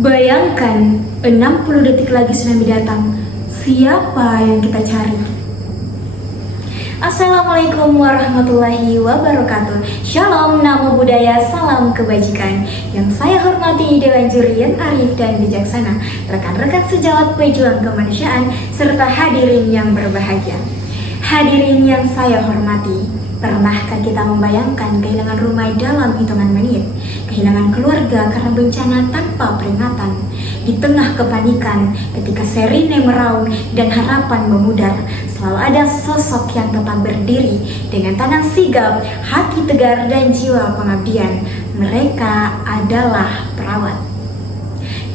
Bayangkan 60 detik lagi tsunami datang. Siapa yang kita cari? Assalamualaikum warahmatullahi wabarakatuh. Shalom, namo buddhaya, salam kebajikan. Yang saya hormati Dewan Juri yang arif dan bijaksana, rekan-rekan sejawat pejuang kemanusiaan, serta hadirin yang berbahagia. Hadirin yang saya hormati, pernahkah kita membayangkan kehilangan rumah dalam hitungan menit, kehilangan keluarga karena bencana tanpa peringatan, di tengah kepanikan ketika sirine meraung dan harapan memudar, selalu ada sosok yang tetap berdiri dengan tangan sigap, hati tegar dan jiwa pengabdian. Mereka adalah perawat.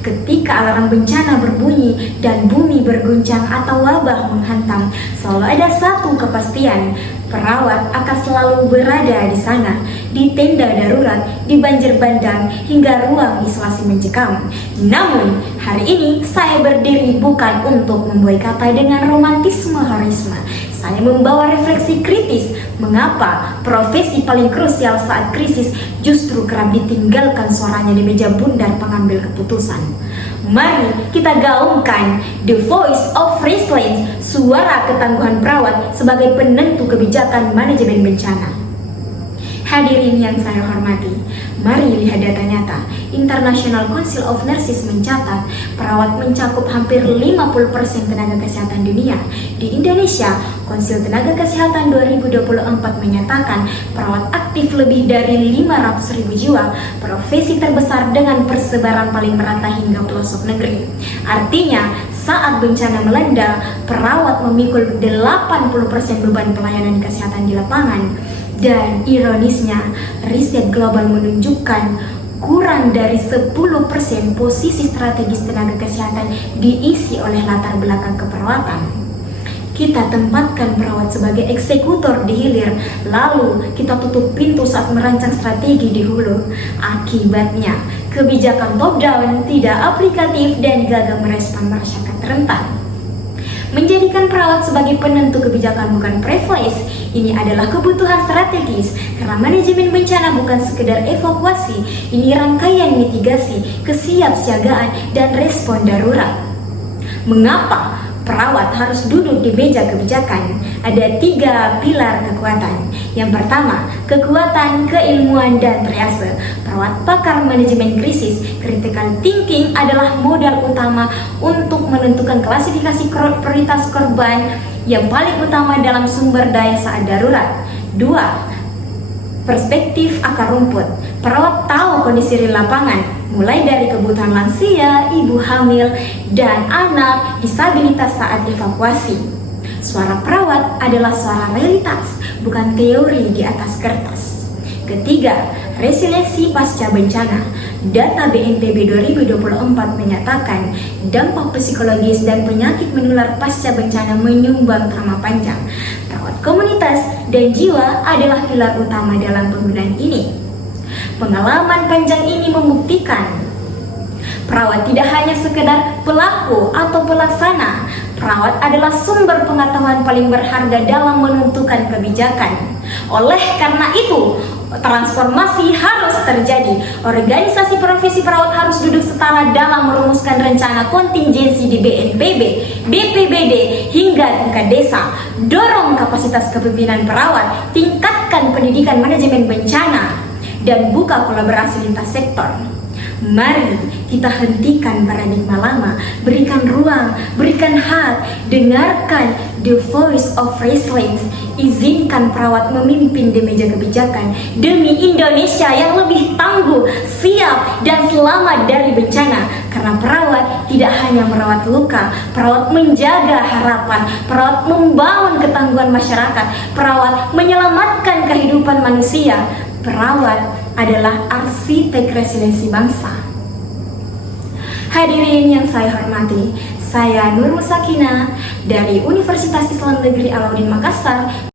Ketika alarm bencana berbunyi dan bumi berguncang atau wabah menghantam, selalu ada satu kepastian: perawat akan selalu berada di sana, di tenda darurat, di banjir bandang, hingga ruang isolasi mencekam. Namun, hari ini saya berdiri bukan untuk membuai kata dengan romantisme harisma. Saya membawa refleksi kritis, mengapa profesi paling krusial saat krisis justru kerap ditinggalkan suaranya di meja bundar pengambil keputusan. Mari kita gaungkan The Voice of Resilience, suara ketangguhan perawat sebagai penentu kebijakan manajemen bencana. Hadirin yang saya hormati, mari lihat data nyata. International Council of Nurses mencatat perawat mencakup hampir 50% tenaga kesehatan dunia. Di Indonesia, Konsil Tenaga Kesehatan 2024 menyatakan perawat aktif lebih dari 500.000 jiwa, profesi terbesar dengan persebaran paling merata hingga pelosok negeri. Artinya, saat bencana melanda, perawat memikul 80% beban pelayanan kesehatan di lapangan. Dan ironisnya, riset global menunjukkan kurang dari 10% posisi strategis tenaga kesehatan diisi oleh latar belakang keperawatan. Kita tempatkan perawat sebagai eksekutor di hilir, lalu kita tutup pintu saat merancang strategi di hulu. Akibatnya, kebijakan top down tidak aplikatif dan gagal merespon masyarakat rentan. Menjadikan perawat sebagai penentu kebijakan bukan privilege, ini adalah kebutuhan strategis, karena manajemen bencana bukan sekedar evakuasi, ini rangkaian mitigasi, kesiapsiagaan, dan respon darurat. Mengapa perawat harus duduk di meja kebijakan? Ada 3 pilar kekuatan. Yang pertama, kekuatan keilmuan dan triase. Perawat pakar manajemen krisis, critical thinking adalah modal utama untuk menentukan klasifikasi prioritas korban yang paling utama dalam sumber daya saat darurat. 2. Perspektif akar rumput. Perawat tahu kondisi di lapangan, mulai dari kebutuhan lansia, ibu hamil, dan anak disabilitas saat evakuasi. Suara perawat adalah suara realitas, bukan teori di atas kertas. Ketiga, resiliensi pasca bencana. Data BNPB 2024 menyatakan dampak psikologis dan penyakit menular pasca bencana menyumbang trauma panjang. Perawat komunitas dan jiwa adalah pilar utama dalam penggunaan ini. Pengalaman panjang ini membuktikan perawat tidak hanya sekedar pelaku atau pelaksana. Perawat adalah sumber pengetahuan paling berharga dalam menentukan kebijakan. Oleh karena itu, transformasi harus terjadi. Organisasi profesi perawat harus duduk setara dalam merumuskan rencana kontingensi di BNPB, BPBD, hingga tingkat desa. Dorong kapasitas kepemimpinan perawat, tingkatkan pendidikan manajemen bencana, dan buka kolaborasi lintas sektor. Mari kita hentikan paradigma lama, berikan ruang, berikan hak, dengarkan The Voice of Resilience. Izinkan perawat memimpin di meja kebijakan demi Indonesia yang lebih tangguh, siap, dan selamat dari bencana. Karena perawat tidak hanya merawat luka, perawat menjaga harapan, perawat membangun ketangguhan masyarakat, perawat menyelamatkan kehidupan manusia. Perawat adalah arsitek resiliensi bangsa. Hadirin yang saya hormati, saya Nurul Sakinah dari Universitas Islam Negeri Alauddin Makassar.